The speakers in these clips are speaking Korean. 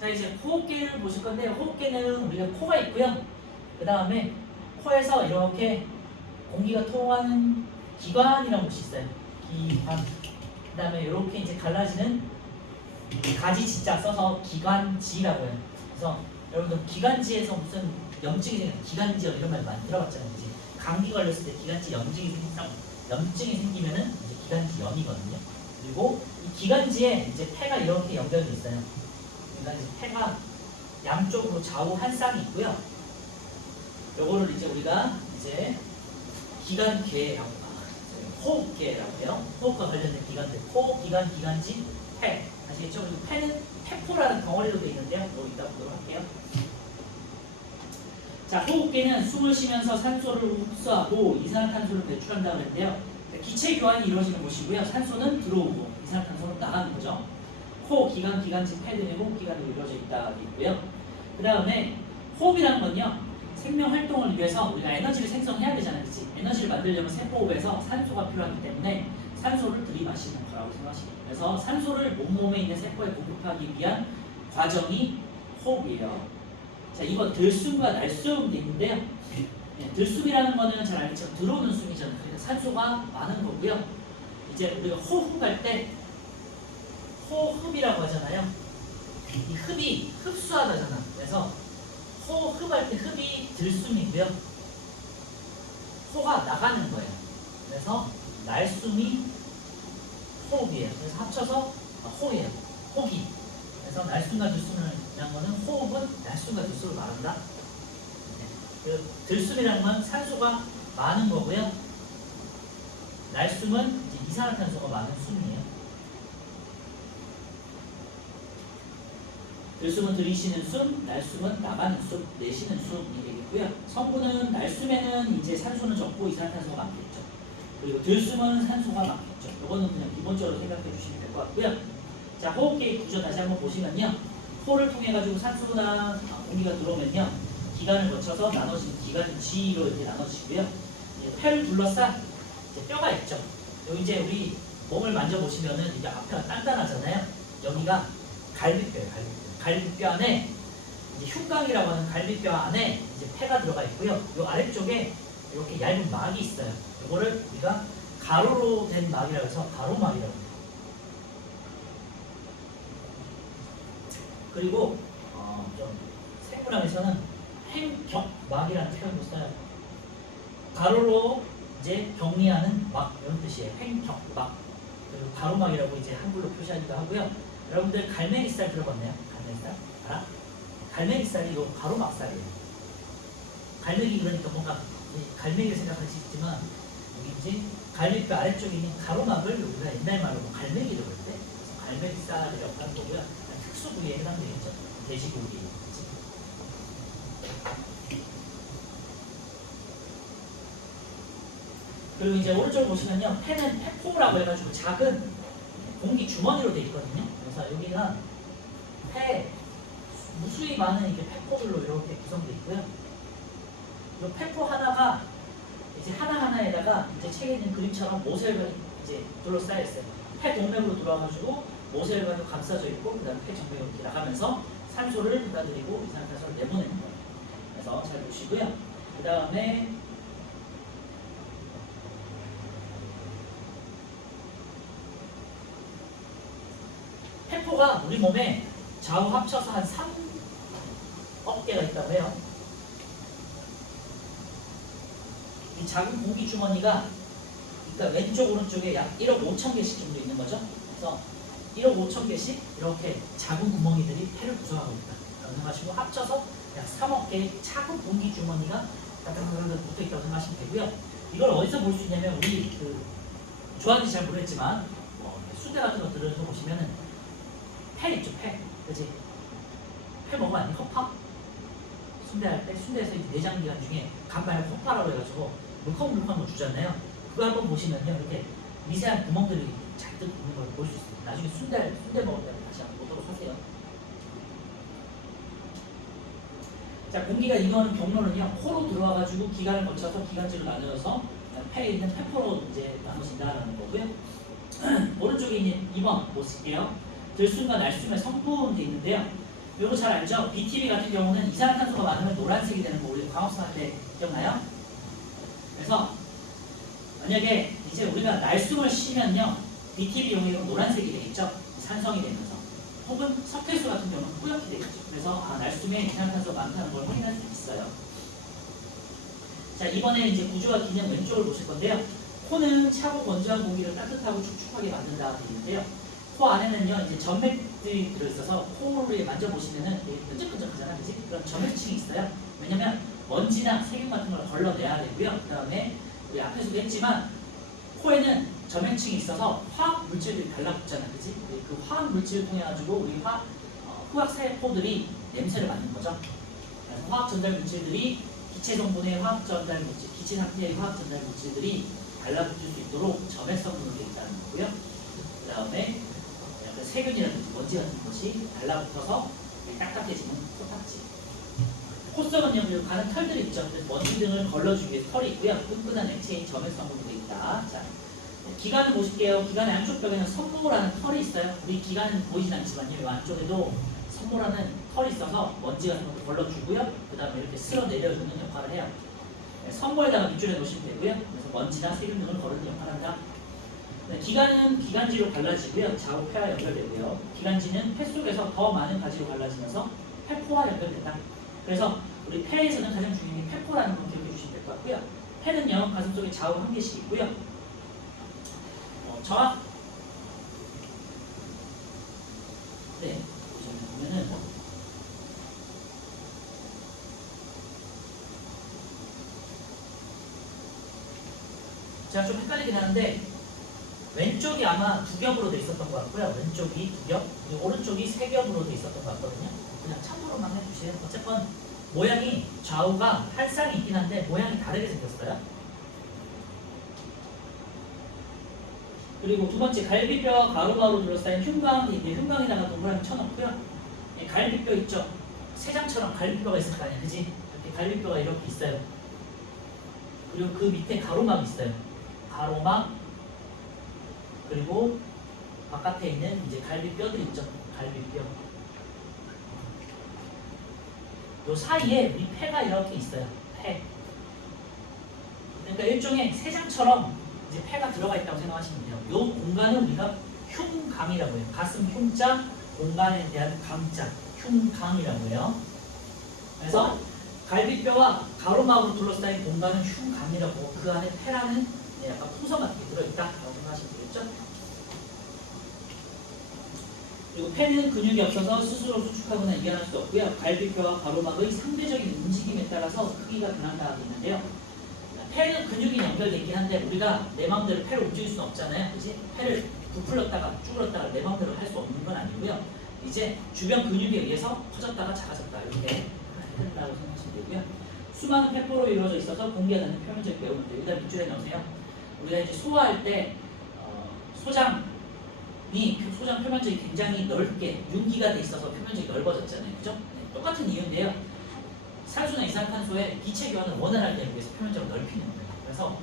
자, 이제 호흡기를 보실 건데, 호흡기는 우리가 코가 있고요. 그 다음에 코에서 이렇게 공기가 통하는 기관이라는 곳이 있어요. 기관. 그 다음에 이렇게 이제 갈라지는 가지 지자 써서 기관지라고 해요. 그래서 여러분들 기관지에서 무슨 염증이 생기는 기관지염 이런 말 많이 들어봤잖아요. 이제 감기 걸렸을 때 기관지 염증이 생기면은 이제 기관지염이거든요. 그리고 이 기관지에 이제 폐가 이렇게 연결돼 있어요. 그러니까 이제 폐가 양쪽으로 좌우 한 쌍이 있고요. 요거를 이제 우리가 이제 기관계라고 호흡계라고 해요. 호흡과 관련된 기관들, 코, 기관, 기관지, 폐. 아시겠죠? 그리고 폐는 폐포라는 덩어리로 되어 있는데요. 여기 이따 보도록 할게요. 자, 호흡기는 숨을 쉬면서 산소를 흡수하고 이산화탄소를 배출한다고 그랬는데요. 기체 교환이 이루어지는 곳이고요. 산소는 들어오고 이산화탄소는 나가는 거죠. 코, 기관, 기관지, 폐 등의 호흡기관으로 이루어져 있다고 있고요. 그 다음에 호흡이라는 건요. 생명 활동을 위해서 우리가 에너지를 생성해야 되잖아요. 그치? 에너지를 만들려면 세포호흡에서 산소가 필요하기 때문에 산소를 들이마시는 거라고 생각하시면 돼요. 그래서 산소를 온몸에 있는 세포에 공급하기 위한 과정이 호흡이에요. 자, 이거 들숨과 날숨 돼 있는데요. 네, 들숨이라는 거는 잘 알겠지만 들어오는 숨이잖아요. 그러니까 산소가 많은 거고요. 이제 우리가 호흡할 때 호흡이라고 하잖아요. 이 흡이 흡수하다잖아. 그래서 호흡할 때 흡이 들숨이고요. 호가 나가는 거예요. 그래서 날숨이 호흡이에요. 그래서 합쳐서 호예요. 호기. 그래서 날숨과 들숨이라는 거는 호흡은 날숨과 들숨을 말한다. 네. 그 들숨이라는 건 산소가 많은 거고요. 날숨은 이제 이산화탄소가 많은 숨이에요. 들숨은 들이쉬는 숨, 날숨은 나가는 숨, 내쉬는 숨이 되겠고요. 성분은 날숨에는 이제 산소는 적고 이산화탄소가 많겠죠. 그리고 들숨은 산소가 많겠죠. 이거는 그냥 기본적으로 생각해 주시면 될 것 같고요. 자, 호흡기의 구조 다시 한번 보시면요. 코를 통해 가지고 산소나 공기가 들어오면요. 기관을 거쳐서 나눠진 기관지로 이렇게 나눠지고요. 폐를 둘러싼 이제 뼈가 있죠. 여기 이제 우리 몸을 만져보시면은 이게 앞에가 단단하잖아요. 여기가 갈비뼈예요, 갈비뼈. 갈비뼈 안에 이제 흉곽이라고 하는 갈비뼈 안에 이제 폐가 들어가 있고요. 이 아래쪽에 이렇게 얇은 막이 있어요. 이거를 우리가 가로로 된 막이라고 해서 가로막이라고 해요. 그리고 좀 생물학에서는 횡격막이라는 표현도 써요. 가로로 이제 격리하는 막 이런 뜻이에요. 횡격막. 그리고 가로막이라고 이제 한글로 표시하기도 하고요. 여러분들 갈매기살 들어봤나요? 갈매기살? 알아? 갈매기살이 요 가로막살이에요. 갈매기 그러니까 뭔가 갈매기를 생각할 수 있지만 여기 이제 갈비뼈 아래쪽에 있는 가로막을 우리가 옛날 말로 갈매기라고 할 때 갈매기살이라고 하는 거고요. 특수 부위에 해당되겠죠. 돼지고기. 그리고 이제 오른쪽을 보시면요. 폐는 폐포라고 해가지고 작은 공기 주머니로 되어 있거든요. 그래서 여기가 폐 무수히 많은 이게 폐포들로 이렇게 구성되어 있고요. 이 폐포 하나가 이제 하나하나에다가 이제 책에 있는 그림처럼 모세혈관이 이제 둘러싸여 있어요. 폐 동맥으로 들어와가지고 모세혈관이 감싸져 있고 그다음에 폐 정맥으로 이렇게 나가면서 산소를 받아들이고 이산화탄소를 내보내는 거예요. 그래서 잘 보시고요. 그 다음에 폐포가 우리 몸에 좌우 합쳐서 한 3억 개가 있다고 해요. 이 작은 공기 주머니가 그러니까 왼쪽 오른쪽에 약 1억 5천 개씩 정도 있는 거죠. 그래서 1억 5천 개씩 이렇게 작은 구멍이들이 폐를 구성하고 있다. 생각하시고 합쳐서 약 3억 개의 작은 공기 주머니가 따뜻하게 붙어 있다고 생각하시면 되고요. 이걸 어디서 볼 수 있냐면 우리 좋아하는지 잘 모르겠지만 수대 같은 거 들어보시면은 폐 있죠, 폐. 그치? 폐 먹으면 안 돼? 허파? 순대할 때 순대에서 이제 내장기관 중에 간발 허파라고 해가지고 물컹물컹한 거 주잖아요. 그거 한번 보시면요, 이렇게 미세한 구멍들이 잔뜩 있는 걸 볼 수 있어요. 나중에 순대 먹을 때 다시 한번 보도록 하세요. 자, 공기가 이동하는 경로는요, 코로 들어와가지고 기관을 거쳐서 기관지로 나누어서 폐에 있는 폐포로 이제 나눠진다라는 거고요. 오른쪽에 있는 2번 보실게요. 들숨과 날숨의 성분이 있는데요. 이거 잘 알죠? BTB 같은 경우는 이산화탄소가 많으면 노란색이 되는 거 우리 광합성할 때 기억나요? 그래서 만약에 이제 우리가 날숨을 쉬면요, BTB 용액은 노란색이 되겠죠? 산성이 되면서. 혹은 석회수 같은 경우는 뿌옇게 되겠죠. 그래서 날숨에 이산화탄소가 많다는 걸 확인할 수 있어요. 자, 이번에 이제 구조와 기능 왼쪽을 보실 건데요. 코는 차고 건조한 공기를 따뜻하고 축축하게 만든다 되어 있는데요. 코 안에는요, 이제 점맥들이 들어있어서 코를 만져보시면은 되게 끈적끈적하잖아, 그지? 그런 점맥층이 있어요. 왜냐면 먼지나 세균 같은 걸 걸러내야 되고요. 그 다음에 우리 앞에서도 했지만 코에는 점액층이 있어서 화학 물질들이 달라붙잖아, 그지? 그 화학 물질을 통해 가지고 우리 후학 세포들이 냄새를 맡는 거죠. 그래서 화학 전달 물질들이 기체 성분의 화학 전달 물질, 기체 상태의 화학 전달 물질들이 달라붙을 수 있도록 점액 성분으로 되어 있다는 거고요. 그 다음에 세균이라든지 먼지 같은 것이 달라붙어서 딱딱해지는 코딱지. 콧속은요, 그리고 가는 털들이 있죠. 먼지 등을 걸러주기 위해서 털이 있고요. 끈끈한 액체인 점액 성분으로 되어 있다. 자, 기관을 보실게요. 기관의 안쪽 벽에는 선모라는 털이 있어요. 우리 기관은 보이진 않지만요, 이 안쪽에도 선모라는 털이 있어서 먼지 같은 것도 걸러주고요. 그 다음에 이렇게 쓸어 내려주는 역할을 해요. 선모에다가 밑줄에 놓으시면 되고요. 그래서 먼지나 세균 등을 거르는 역할을 한다. 기관은 기관지로 갈라지고요. 좌우 폐와 연결되고요. 기관지는 폐 속에서 더 많은 가지로 갈라지면서 폐포와 연결된다. 그래서 우리 폐에서는 가장 중요한 게 폐포라는 걸 기억해 주시면 될 것 같고요. 폐는요, 가슴 속에 좌우 한 개씩 있고요. 정확 네, 보시면은 제가 좀 헷갈리긴 하는데 왼쪽이 아마 두 겹으로 돼 있었던 것 같고요. 왼쪽이 두 겹, 그리고 오른쪽이 세 겹으로 돼 있었던 것 같거든요. 그냥 참고로만 해주세요. 어쨌건 모양이 좌우가 한 쌍이 있긴 한데 모양이 다르게 생겼어요. 그리고 두 번째, 갈비뼈와 가로가로 둘러싸인 흉곽, 이게 흉곽에다가 동그라미 쳐놓고요. 갈비뼈 있죠? 새장처럼 갈비뼈가 있을 거 아니야, 그지? 이렇게 갈비뼈가 이렇게 있어요. 그리고 그 밑에 가로막이 있어요. 가로막, 그리고 바깥에 있는 이제 갈비뼈들 있죠? 갈비뼈. 요 사이에 우리 폐가 이렇게 있어요. 폐. 그러니까 일종의 새장처럼 이제 폐가 들어가 있다고 생각하시면 돼요. 요 공간은 우리가 흉강이라고 해요. 가슴 흉자, 공간에 대한 강자, 흉강이라고 해요. 그래서 갈비뼈와 가로막으로 둘러싸인 공간은 흉강이라고, 그 안에 폐라는 약간 풍선 같은 게 들어있다라고 생각하시면 되겠죠. 그리고 폐는 근육이 없어서 스스로 수축하거나 이완할 수 없고요. 갈비뼈와 가로막의 상대적인 움직임에 따라서 크기가 변한다고 있는데요. 폐는 근육이 연결되어 있긴 한데 우리가 내 마음대로 폐를 움직일 수는 없잖아요, 그렇지? 폐를 부풀렸다가 쭈그렸다가 내 마음대로 할 수 없는 건 아니고요. 이제 주변 근육에 의해서 커졌다가 작아졌다 이렇게 된다고 생각하시면 되고요. 수많은 폐포로 이루어져 있어서 공기가 닿는 표면적 매우는데 여기다 밑줄에 넣으세요. 우리가 이제 소화할 때 소장 표면적이 굉장히 넓게 윤기가 돼 있어서 표면적이 넓어졌잖아요, 그죠? 네, 똑같은 이유인데요. 산소나 이산탄소의 기체 교환을 원활하게 하기 위해서 표면적을 넓히는 거예요. 그래서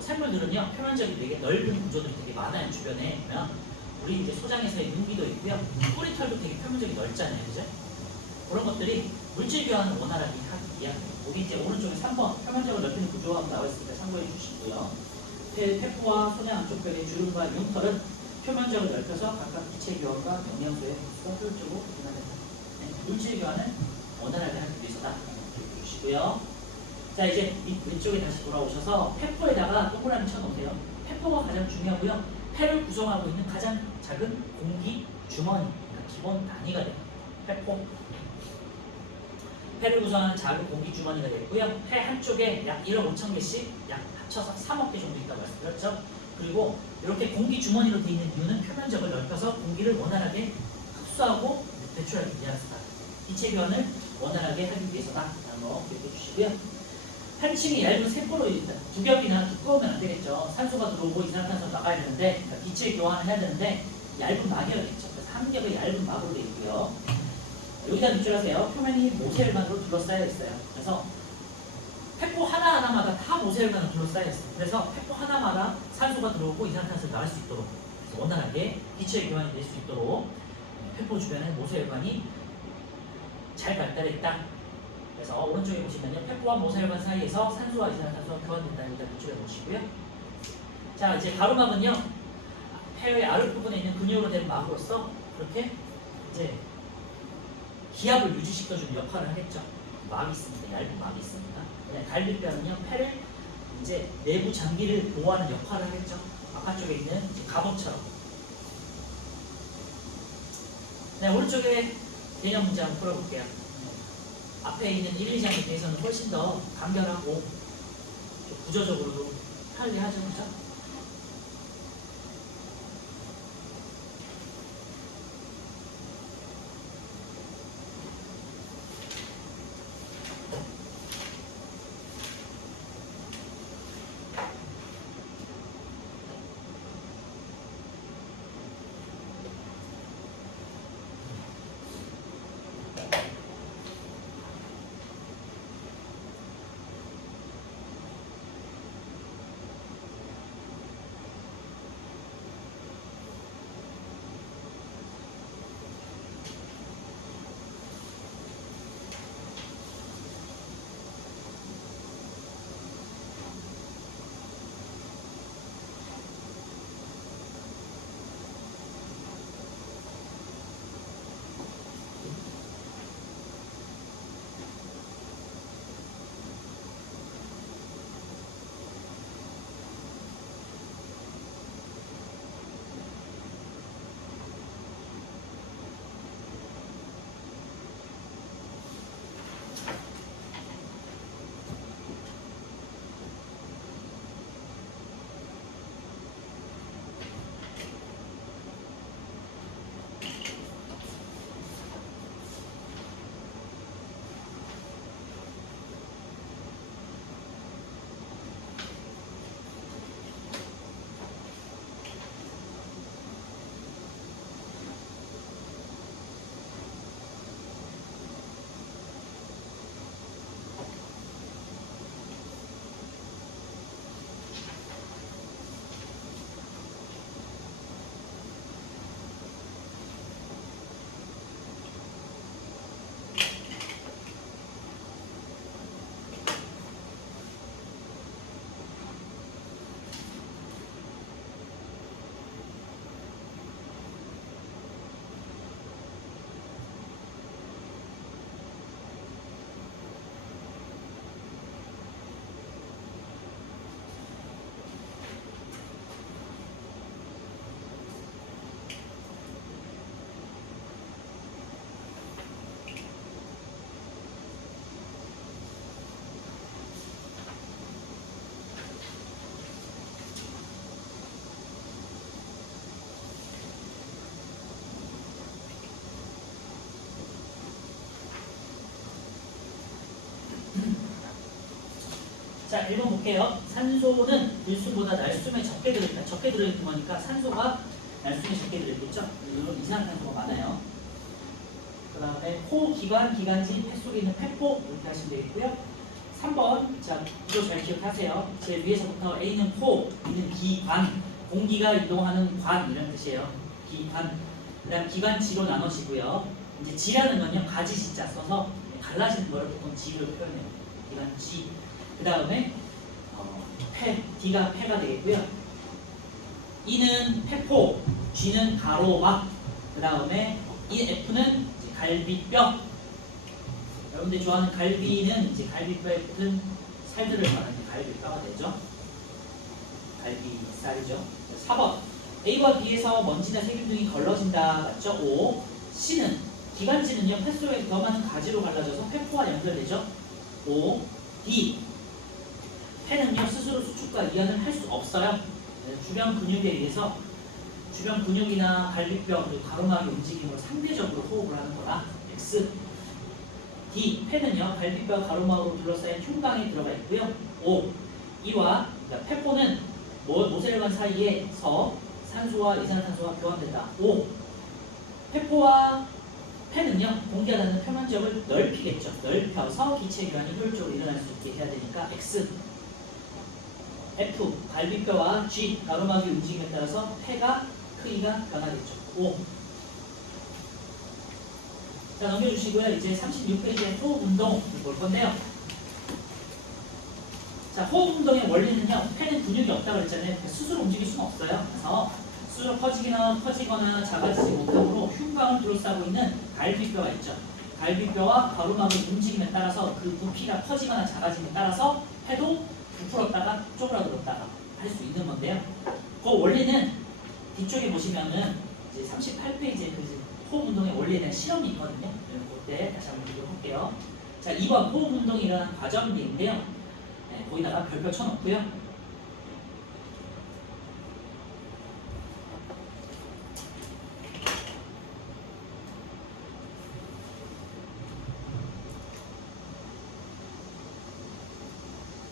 생물들은요, 표면적이 되게 넓은 구조들이 되게 많아요, 주변에. 보면 우리 이제 소장에서의 윤기도 있고요, 뿌리털도 되게 표면적이 넓잖아요, 그죠? 그런 것들이 물질 교환을 원활하게 하기 위한, 우리 이제 오른쪽에 3번 표면적을 넓히는 구조가 나와 있으니까 참고해 주시고요. 폐포와 소장 안쪽 벽의 주름과 융털은 표면적을 넓혀서 각각 기체 교환과 영양소의 흡수가 효율적으로 진행된다. 물질 교환을 원활하게 하기 위해서다. 주시고요. 자, 이제 왼쪽에 다시 돌아오셔서 폐포에다가 동그라미 쳐놓으세요. 폐포가 가장 중요하고요. 폐를 구성하고 있는 가장 작은 공기 주머니, 그러니까 기본 단위가 돼요. 폐포. 폐를 구성하는 작은 공기 주머니가 되고요. 폐 한쪽에 약 1억 5천 개씩 약 합쳐서 3억 개 정도 있다고 말씀드렸죠. 그리고 이렇게 공기 주머니로 되어 있는 이유는 표면적을 넓혀서 공기를 원활하게 흡수하고 배출하기 위해서다. 기체 교환을 원활하게 하기 위해서다. 라는 거 기억해 주시고요. 한 층이 얇은 세포로 있다. 두 겹이나 두꺼우면 안 되겠죠. 산소가 들어오고 이산화탄소가 나가야 되는데, 그러니까 기체 교환을 해야 되는데 얇은 막이어야 되겠죠. 그래서 한 겹의 얇은 막으로 되어 있고요. 여기다 밑줄하세요. 표면이 모세혈관으로 둘러싸여 있어요. 그래서 폐포 하나하나마다 다 모세혈관으로 둘러싸여 있어요. 그래서 폐포 하나마다 산소가 들어오고 이산화탄소가 나갈 수 있도록, 그래서 원활하게 기체 교환이 될 수 있도록 폐포 주변에 모세혈관이 잘 발달했다. 그래서 오른쪽에 보시면요, 폐포와 모세혈관 사이에서 산소와 이산화탄소가 교환된다. 여기다 노출해 놓으시고요. 자, 이제 가로막은요, 폐의 아랫부분에 있는 근육으로 된 막으로서 그렇게 이제 기압을 유지시켜주는 역할을 하겠죠. 막이 있습니다. 얇은 막이 있습니다. 갈비뼈는요, 폐를 이제 내부 장기를 보호하는 역할을 하겠죠. 바깥쪽에 있는 이제 갑옷처럼. 네, 오른쪽에 개념 문제 한번 풀어볼게요. 앞에 있는 1, 2장에 대해서는 훨씬 더 간결하고 구조적으로도 편리하죠. 그죠? 자, 1번 볼게요. 산소는 들숨보다 날숨에 적게 들어있다. 적게 들어있는 거니까 산소가 날숨에 적게 들어있겠죠? 이런 이산화탄소가 많아요. 그 다음에 코, 기관, 기관지, 폐 속에 있는 폐포 이렇게 하시면 되겠고요. 3번, 자, 이거 잘 기억하세요. 제일 위에서부터 A는 코, B는 기관, 공기가 이동하는 관 이런 뜻이에요. 기관. 그 다음 기관지로 나눠지고요. 이제 지라는 건요, 가지 지자 써서 갈라지는 거를 보통 지로 표현해요. 기관지. 그 다음에 폐, D가 폐가 되겠고요. E는 폐포, G는 가로막, 그 다음에 F는 이제 갈비뼈. 여러분들이 좋아하는 갈비는 이제 갈비뼈에 붙은 살들을 말하는 갈비뼈가 되죠. 갈비살이죠. 4번 A와 B에서 먼지나 세균 등이 걸러진다. 맞죠? 5. C는 기관지는요, 폐 속에 더 많은 가지로 갈라져서 폐포와 연결되죠. 5. D. 폐는요, 스스로 수축과 이완을 할 수 없어요. 주변 근육에 의해서 주변 근육이나 갈비뼈 그리고 가로막의 움직임으로 상대적으로 호흡을 하는 거라. X. D. 폐는요, 갈비뼈 가로막으로 둘러싸인 흉곽에 들어가 있고요. 5. 이와 그러니까 폐포는 모세혈관 사이에서 산소와 이산화탄소가 교환된다. 5. 폐포와 폐는요, 공기가 닿는 표면적을 넓히겠죠. 넓혀서 기체 교환이 효율적으로 일어날 수 있게 해야 되니까 X. F. 갈비뼈와 G. 가로막의 움직임에 따라서 폐가 크기가 변하겠죠. 5. 자, 넘겨주시고요. 이제 36페이지의 호흡 운동을 볼 건데요. 자, 호흡 운동의 원리는요. 폐는 근육이 없다고 그랬잖아요. 스스로 움직일 수는 없어요. 그래서 스스로 커지거나 작아지지 못하므로 흉곽을 둘러싸고 있는 갈비뼈가 있죠. 갈비뼈와 가로막의 움직임에 따라서 그 부피가 커지거나 작아짐에 따라서 폐도 부풀었다가 쪼그라들었다가 할 수 있는 건데요. 그 원리는 뒤쪽에 보시면은 이제 38페이지에 그 호흡 운동의 원리에 대한 실험이 있거든요. 그때 다시 한번 보도록 할게요. 자, 2번 호흡 운동이 일어나는 과정인데요. 네, 거기다가 별표 쳐놓고요.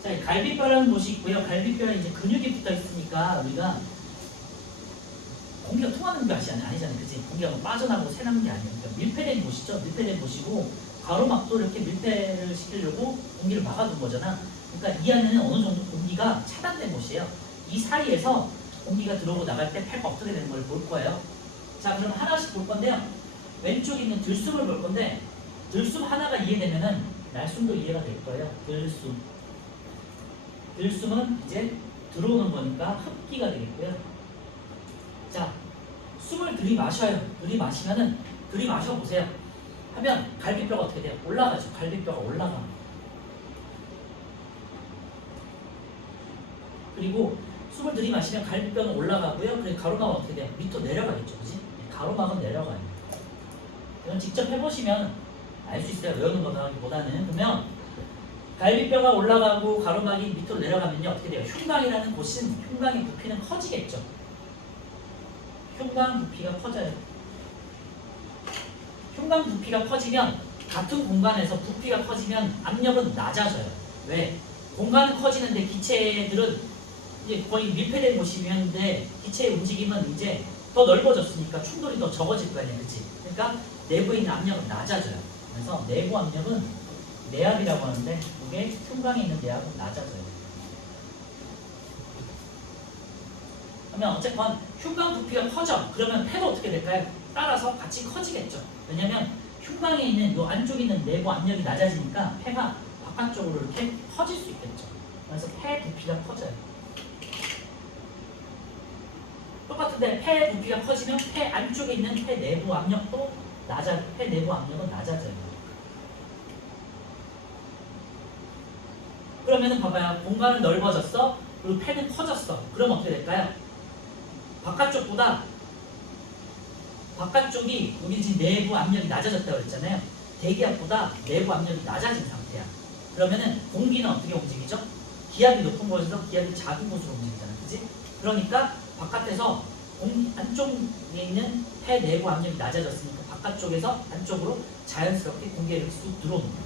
자, 갈비뼈라는 곳이 있고요. 갈비뼈에 이제 근육이 붙어 있으니까 우리가 공기가 통하는 것이 아니잖아요. 그치? 공기가 뭐 빠져나가고 새나는 게 아니에요. 그러니까 밀폐된 곳이죠. 밀폐된 곳이고 가로막도 이렇게 밀폐를 시키려고 공기를 막아둔 거잖아. 그러니까 이 안에는 어느 정도 공기가 차단된 곳이에요. 이 사이에서 공기가 들어오고 나갈 때 폐가 어떻게 되는 걸 볼 거예요. 자, 그럼 하나씩 볼 건데요. 왼쪽에 있는 들숨을 볼 건데 들숨 하나가 이해되면은 날숨도 이해가 될 거예요. 들숨은 이제 들어오는 거니까 흡기가 되겠고요. 자, 숨을 들이마셔요. 들이마시면은 들이마셔 보세요. 하면 갈비뼈가 어떻게 돼요? 올라가죠. 갈비뼈가 올라가. 그리고 숨을 들이마시면 갈비뼈는 올라가고요. 그리고 가로막은 어떻게 돼요? 밑으로 내려가겠죠. 그지? 가로막은 내려가요. 이건 직접 해보시면 알 수 있어요. 외우는 거보다는. 그러면 갈비뼈가 올라가고 가로막이 밑으로 내려가면요. 어떻게 돼요? 흉곽이라는 곳은 흉곽의 부피는 커지겠죠. 흉곽 부피가 커져요. 흉곽 부피가 커지면 같은 공간에서 부피가 커지면 압력은 낮아져요. 왜? 공간은 커지는데 기체들은 이제 거의 밀폐된 곳이면데 기체의 움직임은 이제 더 넓어졌으니까 충돌이 더 적어질 거 아니에요. 그치? 그러니까 내부에 있는 압력은 낮아져요. 그래서 내부 압력은 내압이라고 하는데 이게 흉곽에 있는 내압은 낮아져요. 그러면 어쨌건 흉곽 부피가 커져. 그러면 폐도 어떻게 될까요? 따라서 같이 커지겠죠. 왜냐면 흉곽에 있는 요 안쪽에 있는 내부 압력이 낮아지니까 폐가 바깥쪽으로 이렇게 커질 수 있겠죠. 그래서 폐 부피가 커져요. 똑같은데 폐 부피가 커지면 폐 안쪽에 있는 폐 내부 압력도 폐 내부 압력은 낮아져요. 그러면은 봐봐요. 공간은 넓어졌어. 그리고 폐는 커졌어. 그럼 어떻게 될까요? 바깥쪽이 여기 지금 내부 압력이 낮아졌다고 그랬잖아요. 대기압보다 내부 압력이 낮아진 상태야. 그러면은 공기는 어떻게 움직이죠? 기압이 높은 곳에서 기압이 작은 곳으로 움직이잖아. 그치? 그러니까 바깥에서 안쪽에 있는 폐 내부 압력이 낮아졌으니까 바깥쪽에서 안쪽으로 자연스럽게 공기가 이렇게 쑥 들어오는 거야.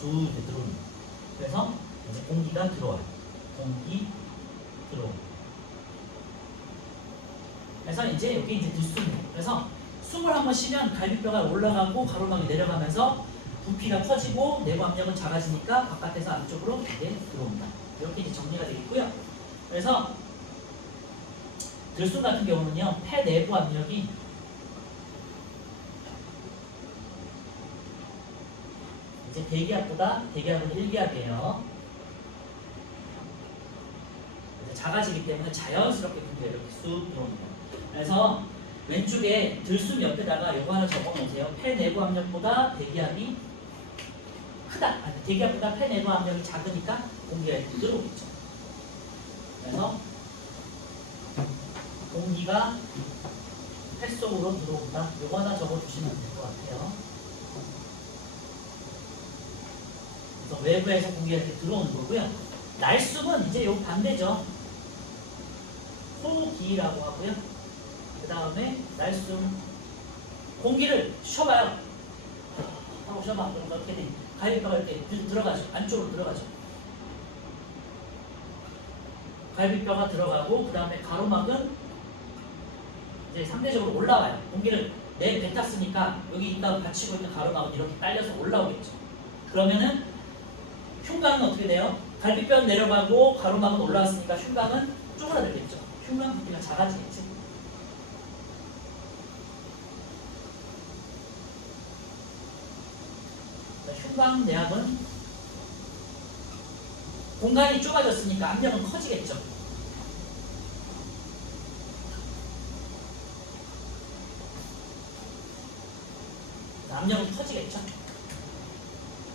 쑥 이렇게 들어오는 거야. 그래서 이제 공기가 들어와요. 공기 들어오고. 그래서 이제 여기 이제 들숨이에요. 그래서 숨을 한번 쉬면 갈비뼈가 올라가고 가로막이 내려가면서 부피가 커지고 내부 압력은 작아지니까 바깥에서 안쪽으로 이제 들어온다. 이렇게 이제 정리가 되겠고요. 그래서 들숨 같은 경우는요, 폐 내부 압력이 이제 대기압은 1기압이에요. 작아지기 때문에 자연스럽게 공기가 이렇게 쑥 들어옵니다. 그래서 왼쪽에 들숨 옆에다가 이거 하나 적어놓으세요. 폐 내부 압력보다 대기압이 크다. 아니, 대기압보다 폐 내부 압력이 작으니까 공기가 이렇게 들어오겠죠. 그래서 공기가 폐 속으로 들어온다. 이거 하나 적어주시면 될 것 같아요. 그래서 외부에서 공기가 이렇게 들어오는 거고요. 날숨은 이제 요 반대죠. 호기라고 하고요. 그 다음에 날숨. 공기를 쉬어봐요. 하고 쉬어봐. 그럼 어떻게 돼? 갈비뼈가 이렇게 들어가죠. 안쪽으로 들어가죠. 갈비뼈가 들어가고 그 다음에 가로막은 이제 상대적으로 올라와요. 공기를 뱉었으니까 여기 있다 받치고 있는 가로막은 이렇게 딸려서 올라오겠죠. 그러면은 흉곽은 어떻게 돼요? 갈비뼈는 내려가고 가로막은 올라왔으니까 흉곽은 쪼그라들겠죠. 흉곽 부피가 작아지겠지. 흉곽 내압은 공간이 좁아졌으니까 압력은 커지겠죠. 압력은 커지겠죠.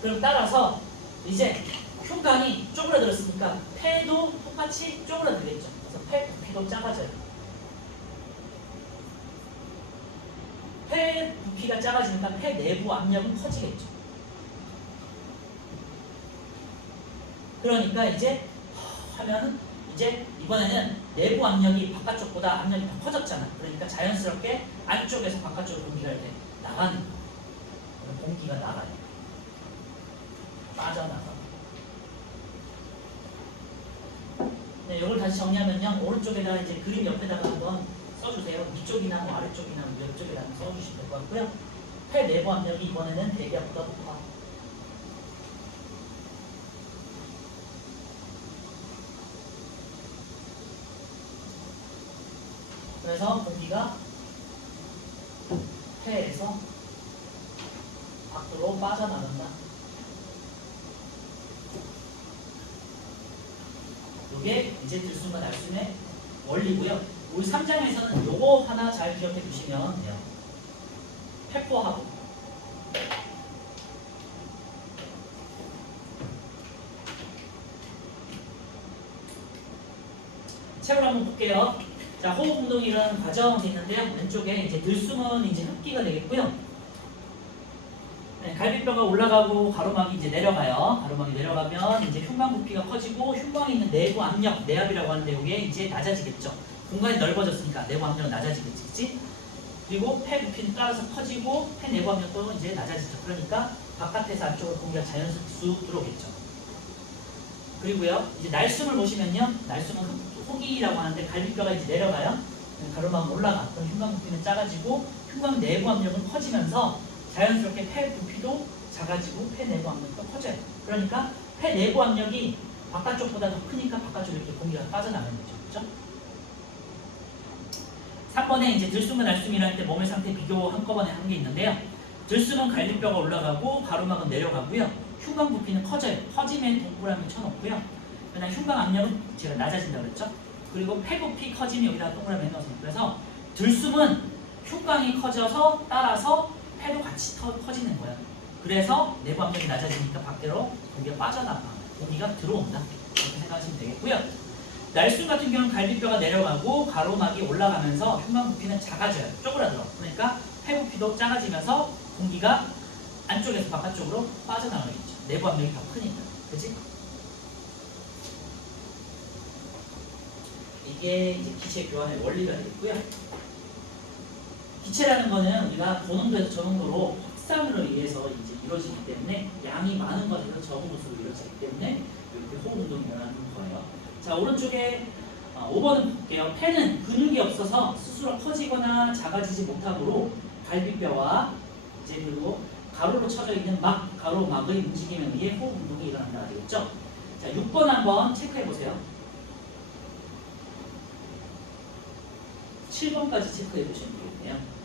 그럼 따라서 이제 흉곽이 쪼그라들었으니까 폐도 똑같이 쪼그라들겠죠. 그래서 폐 부피도 작아져요. 폐 부피가 작아지니까 폐 내부 압력은 커지겠죠. 그러니까 이제 하면은 이제 이번에는 내부 압력이 바깥쪽보다 압력이 더 커졌잖아. 그러니까 자연스럽게 안쪽에서 바깥쪽으로 공기가 이렇게 나가는 거예요. 공기가 나가요. 빠져나가. 네, 이걸 다시 정리하면요. 오른쪽에다 이제 그림 옆에다가 한번 써주세요. 위쪽이나 뭐 아래쪽이나 뭐 옆쪽에다 한번 써주시면 될 것 같고요. 폐 내부 압력이 이번에는 대기압보다 높아. 그래서 공기가 폐에서 밖으로 빠져나간다. 이게 이제 들숨과 날숨의 원리고요. 우리 3장에서는 요거 하나 잘 기억해 두시면 돼요. 폐포하고 책을 한번 볼게요. 자, 호흡 운동이 일어나는 과정이 있는데요. 왼쪽에 이제 들숨은 이제 흡기가 되겠고요. 네, 갈비뼈가 올라가고 가로막이 이제 내려가요. 가로막이 내려가면 이제 흉곽 부피가 커지고 흉곽에 있는 내부 압력, 내압이라고 하는데 이게 이제 낮아지겠죠. 공간이 넓어졌으니까 내부 압력은 낮아지겠지, 그치? 그리고 폐 부피는 따라서 커지고 폐 내부 압력도 이제 낮아지죠. 그러니까 바깥에서 안쪽으로 공기가 자연스럽게 쑥 들어오겠죠. 그리고요, 이제 날숨을 보시면요, 날숨은 호기라고 하는데 갈비뼈가 이제 내려가요. 가로막은 올라가. 그럼 흉곽 부피는 작아지고 흉곽 내부 압력은 커지면서 자연스럽게 폐 부피도 작아지고 폐 내부 압력도 커져요. 그러니까 폐 내부 압력이 바깥쪽보다 더 크니까 바깥쪽에 이렇게 공기가 빠져나가는 거죠. 그렇죠? 3번에 이제 들숨과 날숨이 일어날 때 몸의 상태 비교 한꺼번에 한 게 있는데요. 들숨은 갈비뼈가 올라가고 가로막은 내려가고요. 흉곽 부피는 커져요. 커지면 동그라미 쳐놓고요. 그다음 흉곽 압력은 제가 낮아진다고 그랬죠. 그리고 폐 부피 커지면 여기다 동그라미 해놓으세요. 그래서 들숨은 흉곽이 커져서 따라서 폐도 같이 커지는 거예요. 그래서 내부 압력이 낮아지니까 밖으로 공기가 빠져나가, 공기가 들어온다. 이렇게 생각하시면 되겠고요. 날숨 같은 경우는 갈비뼈가 내려가고 가로막이 올라가면서 흉곽 부피는 작아져요. 쪼그라들어. 그러니까 폐 부피도 작아지면서 공기가 안쪽에서 바깥쪽으로 빠져나가겠죠. 내부 압력이 더 크니까. 그치? 이게 이제 기체 교환의 원리가 되겠고요. 기체라는 거는 우리가 고농도에서 저농도로 확산으로 의해서 이제 이루어지기 때문에 양이 많은 것에서 적은 곳으로 이루어지기 때문에 이렇게 호흡 운동이 일어나는 거예요. 자, 오른쪽에 5번은 볼게요. 폐는 근육이 없어서 스스로 커지거나 작아지지 못하므로 갈비뼈와 이제 그리고 가로로 쳐져 있는 가로막의 움직임에 의해 호흡 운동이 일어난다 되겠죠. 자, 6번 한번 체크해 보세요. 7번까지 체크해 보시면 되겠네요.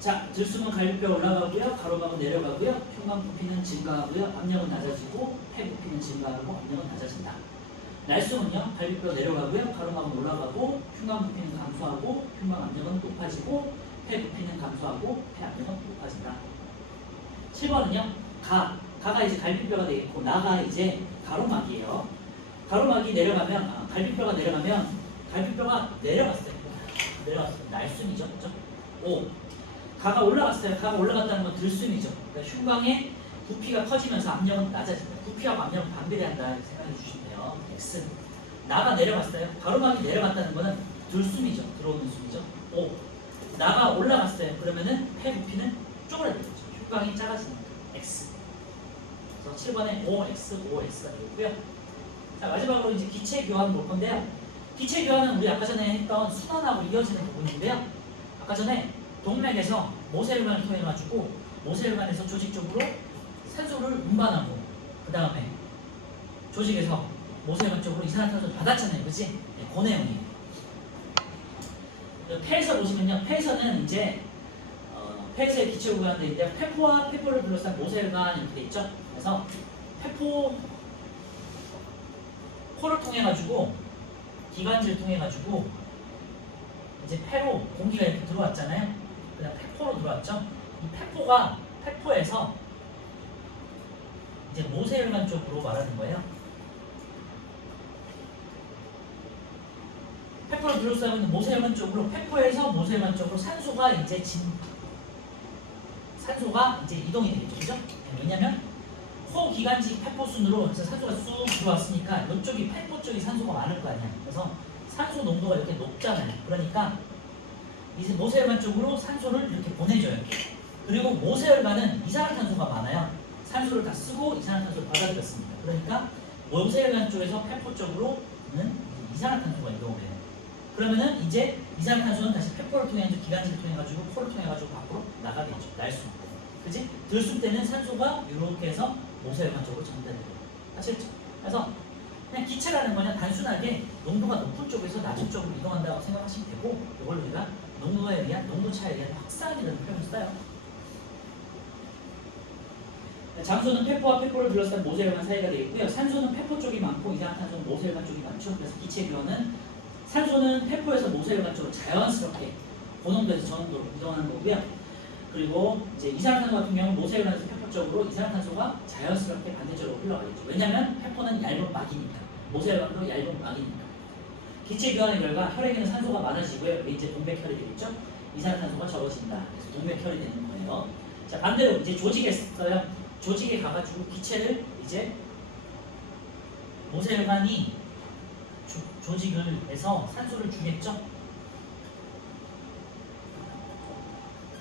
자, 들숨은 갈비뼈 올라가고요. 가로막은 내려가고요. 흉곽 부피는 증가하고요. 압력은 낮아지고 폐 부피는 증가하고 압력은 낮아진다. 날숨은요. 갈비뼈 내려가고요. 가로막은 올라가고 흉곽 부피는 감소하고 흉곽 압력은 높아지고 폐 부피는 감소하고 폐 압력은 높아진다. 7번은요. 가가 이제 갈비뼈가 되겠고 나가 이제 가로막이에요. 가로막이 내려가면 갈비뼈가 내려가면 갈비뼈가 내려갔어요. 내려갔어요. 날숨이죠. 그렇죠? 5. 가가 올라갔어요. 가가 올라갔다는 건 들숨이죠. 그러니까 흉곽의 부피가 커지면서 압력은 낮아집니다. 부피하고 압력은 반비례한다 이렇게 생각해 주시면 돼요. X. 나가 내려갔어요. 가로막이 내려갔다는 거는 들숨이죠. 들어오는 숨이죠. O. 나가 올라갔어요. 그러면은 폐 부피는 쪼그라들죠. 흉곽이 작아지니까 X. 그래서 7번에 OX, OX가 되고요. 자, 마지막으로 이제 기체 교환 볼 건데요. 기체 교환은 우리 아까 전에 했던 순환하고 이어지는 부분인데요. 아까 전에 동맥에서 모세혈관을 통해 가지고 모세혈관에서 조직 쪽으로 산소를 운반하고 그 다음에 조직에서 모세혈관 쪽으로 이산화탄소를 받았잖아요, 그렇지? 네, 그 내용이에요. 폐에서 보시면요, 폐에서는 이제 폐에서의 기체 교환인데 폐포와 폐포를 둘러싼 모세혈관 이렇게 돼 있죠. 그래서 폐포 코를 통해 가지고 기관지를 통해 가지고 이제 폐로 공기가 이렇게 들어왔잖아요. 그냥 폐포로 들어왔죠. 이 폐포가 폐포에서 이제 모세혈관 쪽으로 말하는 거예요. 폐포를 둘러싸고 있는 모세혈관 쪽으로 폐포에서 모세혈관 쪽으로 산소가 이제 이동이 되겠죠, 그죠? 왜냐면 코 기관지 폐포순으로 그래서 산소가 쑥 들어왔으니까 이쪽이 폐포 쪽이 산소가 많을 거 아니야. 그래서 산소 농도가 이렇게 높잖아요. 그러니까 이제 모세혈관 쪽으로 산소를 이렇게 보내줘요. 그리고 모세혈관은 이산화탄소가 많아요. 산소를 다 쓰고 이산화탄소를 받아들였습니다. 그러니까 모세혈관 쪽에서 폐포 쪽으로는 이산화탄소가 이동을 해요. 그러면은 이제 이산화탄소는 다시 폐포를 통해 기관지를 통해 가지고 코를 통해 가지고 밖으로 나가겠죠. 날숨. 그지? 들숨 때는 산소가 이렇게 해서 모세혈관 쪽으로 전달돼요. 아시겠죠? 그래서 그냥 기체라는 거는 단순하게 농도가 높은 쪽에서 낮은 쪽으로 이동한다고 생각하시면 되고, 이걸 우리가 농도에 의한 농도 차이에 대한 확산이라는 표현을 써요. 장소는 폐포와 폐포를 둘러싼 모세혈관 사이가 되어 있고요. 산소는 폐포 쪽이 많고 이산화탄소는 모세혈관 쪽이 많죠. 그래서 기체 교환은 산소는 폐포에서 모세혈관 쪽으로 자연스럽게 고농도에서 저농도로 이동하는 거고요. 그리고 이제 이산화탄소 같은 경우는 모세혈관에서 폐포 쪽으로 이산화탄소가 자연스럽게 반대쪽으로 흘러가겠죠. 왜냐하면 폐포는 얇은 막이니까, 모세혈관도 얇은 막이니까. 기체 교환의 결과 혈액에는 산소가 많아지고요. 이제 동맥혈이 되겠죠. 이산화탄소가 적어진다. 그래서 동맥혈이 되는 거예요. 자, 반대로 이제 조직에 써요. 조직에 가가지고 기체를 이제 모세혈관이 조직을 해서 산소를 주겠죠.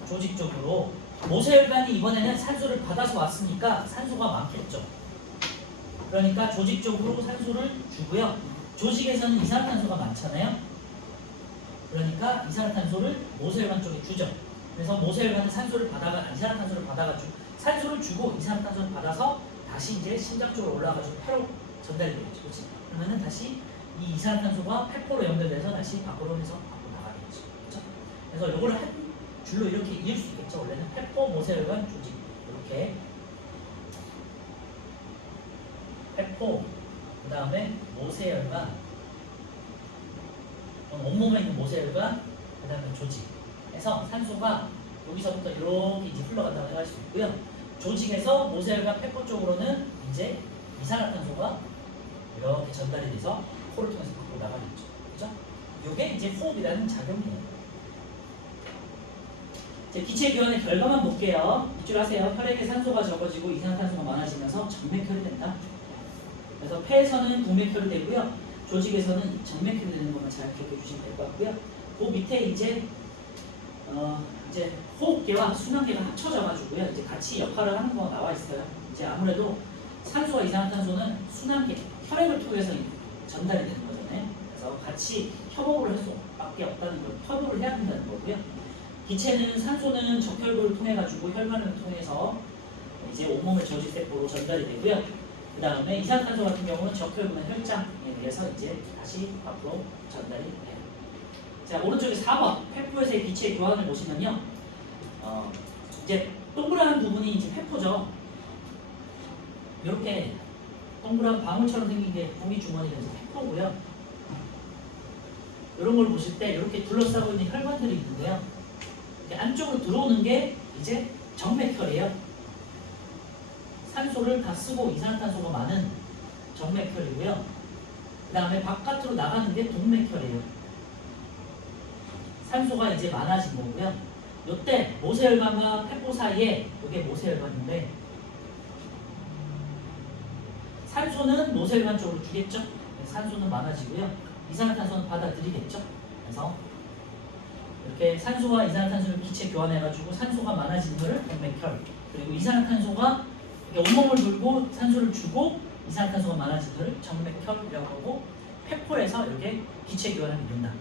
조직 쪽으로 모세혈관이 이번에는 산소를 받아서 왔으니까 산소가 많겠죠. 그러니까 조직 쪽으로 산소를 주고요. 조직에서는 이산화탄소가 많잖아요. 그러니까 이산화탄소를 모세혈관 쪽에 주죠. 그래서 모세혈관은 이산화탄소를 받아가지고 산소를 주고 이산화탄소를 받아서 다시 이제 심장 쪽으로 올라가지고 폐로 전달이 되겠죠. 그렇지? 그러면은 다시 이 이산화탄소가 폐포로 연결돼서 다시 밖으로 해서 밖으로 나가겠죠. 그렇죠? 그래서 이걸 한 줄로 이렇게 이을 수 있겠죠. 원래는 폐포, 모세혈관, 조직 이렇게 폐포, 그 다음에 모세혈관, 온몸에 있는 모세혈관, 그 다음에 조직 해서 산소가 여기서부터 이렇게 이제 흘러간다고 할 수 있고요. 조직에서 모세혈관 폐포 쪽으로는 이제 이산화탄소가 이렇게 전달이 돼서 코를 통해서 밖으로 나가겠죠. 그죠? 이게 이제 호흡이라는 작용이에요. 이제 기체 교환의 결과만 볼게요. 입줄 하세요. 혈액에 산소가 적어지고 이산화탄소가 많아지면서 정맥혈이 된다. 그래서 폐에서는 동맥혈이 되고요. 조직에서는 정맥혈이 되는 것만 잘 기억해 주시면 될 것 같고요. 그 밑에 이제 호흡계와 순환계가 합쳐져가지고요. 이제 같이 역할을 하는 거가 나와 있어요. 이제 아무래도 산소와 이산화탄소는 순환계, 혈액을 통해서 전달이 되는 거잖아요. 그래서 같이 협업을 할 수밖에 없다는 거, 협업을 해야 된다는 거고요. 기체는 산소는 적혈구를 통해 가지고 혈관을 통해서 이제 온몸의 조직세포로 전달이 되고요. 그 다음에 이산화탄소 같은 경우는 적혈구나 혈장에 의해서 이제 다시 밖으로 전달이 돼요. 자, 오른쪽에 4번 폐포에서의 기체 교환을 보시면요. 이제 동그란 부분이 이제 폐포죠. 이렇게 동그란 방울처럼 생긴 게 공기 주머니가 이제 폐포고요. 이런 걸 보실 때 이렇게 둘러싸고 있는 혈관들이 있는데요. 안쪽으로 들어오는 게 이제 정맥혈이에요. 산소를 다 쓰고 이산화탄소가 많은 정맥혈이고요. 그 다음에 바깥으로 나가는 게 동맥혈이에요. 산소가 이제 많아진 거고요. 요때 모세혈관과 폐포 사이에 이게 모세혈관인데 산소는 모세혈관 쪽으로 주겠죠. 산소는 많아지고요. 이산화탄소는 받아들이겠죠. 그래서 이렇게 산소와 이산화탄소를 기체 교환해가지고 산소가 많아지는 것을 동맥혈, 그리고 이산화탄소가 이렇게 온몸을 돌고 산소를 주고 이산화탄소가 많아지는 것을 정맥혈이라고 하고, 폐포에서 이렇게 기체 교환을 이룬다.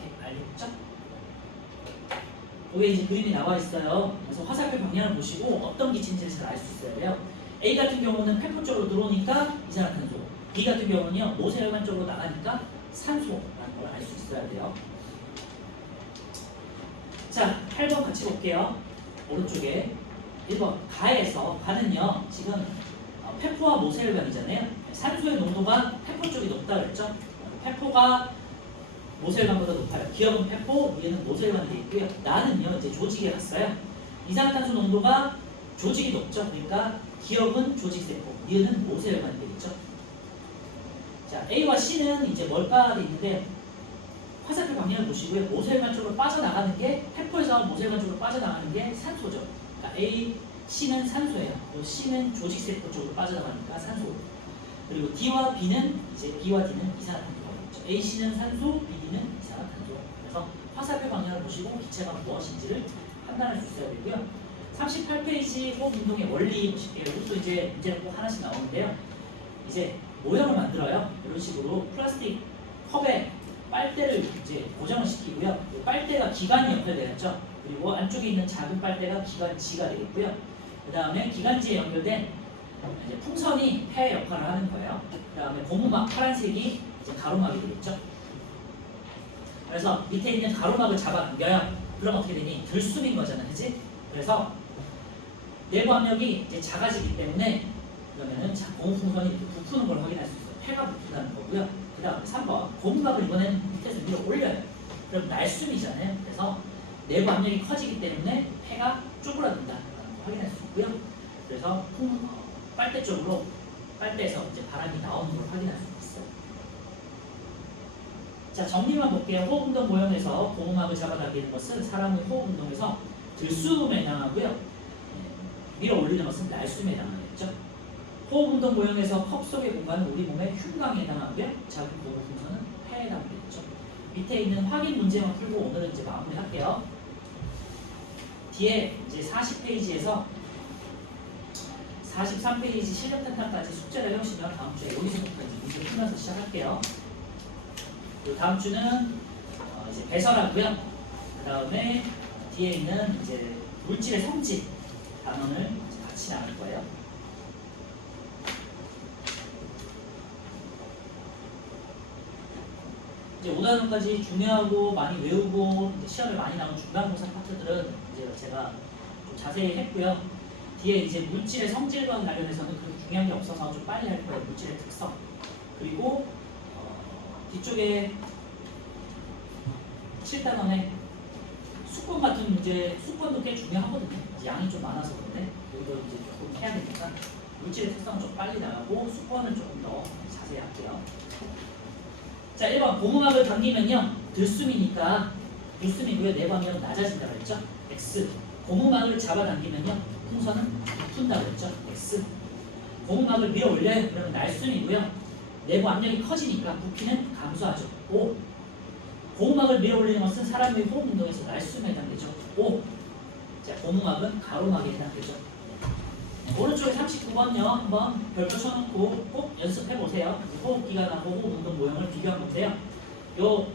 이렇게 알겠죠? 여기 이제 그림이 나와 있어요. 그래서 화살표 방향을 보시고 어떤 기체인지를 잘 알 수 있어요. A 같은 경우는 폐포 쪽으로 들어오니까 이산화탄소, B 같은 경우는요 모세혈관 쪽으로 나가니까 산소라는 걸 알 수 있어야 돼요. 자, 8번 같이 볼게요. 오른쪽에 1번 가에서, 가는요 지금 폐포와 모세혈관이잖아요. 산소의 농도가 폐포 쪽이 높다 그랬죠. 폐포가 모세혈관보다 높아요. 기역은 폐포, 위에는 모세혈관이 되어 있고요. 나는요 이제 조직에 갔어요. 이산화탄소 농도가 조직이 높죠. 그러니까 기역은 조직세포, 위에는 모세혈관이 되겠죠. 자, A와 C는 이제 뭘까 돼 있는데 화살표 방향을 보시고요. 모세혈관 쪽으로 빠져나가는 게, 폐포에서 모세혈관 쪽으로 빠져나가는 게 산소죠. 그러니까 A, C는 산소예요. 그리고 C는 조직세포 쪽으로 빠져나가니까 산소. 그리고 D와 B는 이제 B와 D는 이산화탄소가 있죠. A, C는 산소, B, D는 이산화탄소. 그래서 화살표 방향을 보시고 기체가 무엇인지를 판단할 수 있어야 되고요. 38페이지 호흡 운동의 원리 보실게요. 이것도 이제 문제는 꼭 하나씩 나오는데요. 이제 모형을 만들어요. 이런 식으로 플라스틱 컵에 빨대를 이제 고정을 시키고요. 빨대가 기관이 연결되었죠. 그리고 안쪽에 있는 작은 빨대가 기관지가 되겠고요. 그 다음에 기관지에 연결된 이제 풍선이 폐 역할을 하는 거예요. 그 다음에 고무막 파란색이 이제 가로막이 되겠죠. 그래서 밑에 있는 가로막을 잡아당겨요. 그럼 어떻게 되니? 들숨인 거잖아, 그지? 그래서 내부 압력이 이제 작아지기 때문에 그러면은 고무 풍선이 부푸는 걸 확인할 수 있어요. 폐가 부푼다는 거고요. 그 다음에 3번 고무막을 이번에는 밑에서 위로 올려요. 그럼 날숨이잖아요. 그래서 내부 압력이 커지기 때문에 폐가 쪼그라든다는 걸 확인할 수 있고요. 그래서 빨대 쪽으로, 빨대에서 이제 바람이 나오는 걸 확인할 수 있어요. 자, 정리만 볼게요. 호흡운동 모형에서 고무막을 잡아당기는 것은 사람의 호흡운동에서 들숨에 해당하고요. 밀어 올리는 것은 날숨에 해당하겠죠. 호흡운동 모형에서 컵 속의 공간은 우리 몸의 흉곽에 해당하고요. 작은 고무 풍선은 폐에 해당되겠죠. 밑에 있는 확인 문제만 풀고 오늘은 이제 마무리할게요. 뒤에 이제 40페이지에서 43페이지 실력 탄탄까지 숙제를 해오시면 다음 주에 여기서부터 이제 문제 풀면서 시작할게요. 그리고 다음 주는 이제 배설하고요. 그 다음에 뒤에 있는 이제 물질의 성질 단원을 이제 같이 나눌 거예요. 이제 5단원까지 중요하고 많이 외우고 이제 시험에 많이 나온 중간고사 파트들은 이제 제가 좀 자세히 했고요. 뒤에 이제 물질의 성질과 관련해서는 그렇게 중요한 게 없어서 좀 빨리 할 거예요. 물질의 특성. 그리고 뒤쪽에 7단원에 수권 같은 문제, 수권도 꽤 중요하거든요. 양이 좀 많아서 그런데 여기도 이제 조금 해야 되니까 물질의 특성은 좀 빨리 나가고 수권을 조금 더 자세히 할게요. 자, 1번 고무막을 당기면요 들숨이니까 들숨이고요. 내부 압력은 낮아진다고 했죠. X. 고무막을 잡아당기면요 풍선은 부푼다고 했죠. X. 고무막을 밀어 올려요. 그러면 날숨이고요. 내부 압력이 커지니까 부피는 감소하죠. O. 고무막을 밀어 올리는 것은 사람의 호흡 운동에서 날숨에 해당되죠. O. 자, 고무막은 가로막에 해당되죠. 오른쪽에 39번요. 한번 별표 쳐놓고 꼭 연습해 보세요. 호흡기관하고 호흡 운동 모형을 비교한 건데요. 요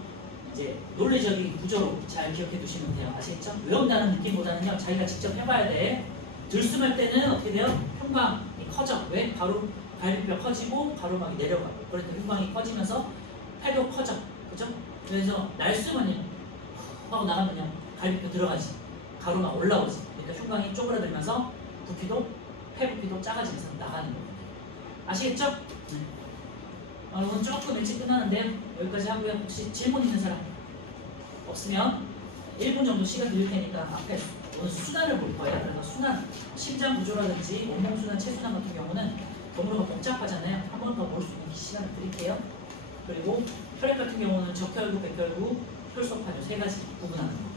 이제 논리적인 구조로 잘 기억해 두시면 돼요. 아시겠죠? 외운다는 느낌보다는요 자기가 직접 해봐야 돼. 들숨할 때는 어떻게 돼요? 흉곽이 커져. 왜? 바로 갈비뼈 커지고 가로막이 내려가고. 그러니까 흉곽이 커지면서 폐도 커져. 그죠? 그래서 날숨은요 하고 나가면요 갈비뼈 들어가지. 가로막 올라오지. 그러니까 흉곽이 쪼그라들면서 부피도 폐 부피도 작아지면서 나가는 겁니다. 아시겠죠? 네. 오늘 조금 일찍 끝나는데요. 여기까지 하고요. 혹시 질문 있는 사람 없으면 1분 정도 시간 드릴 테니까 앞에 오늘 순환을 볼 거예요. 그래서 순환, 심장 구조라든지 온몸 순환, 체순환 같은 경우는 너무나 복잡하잖아요. 한 번 더 볼 수 있는 시간을 드릴게요. 그리고 혈액 같은 경우는 적혈구, 백혈구, 혈소판요 세 가지 구분하는 거.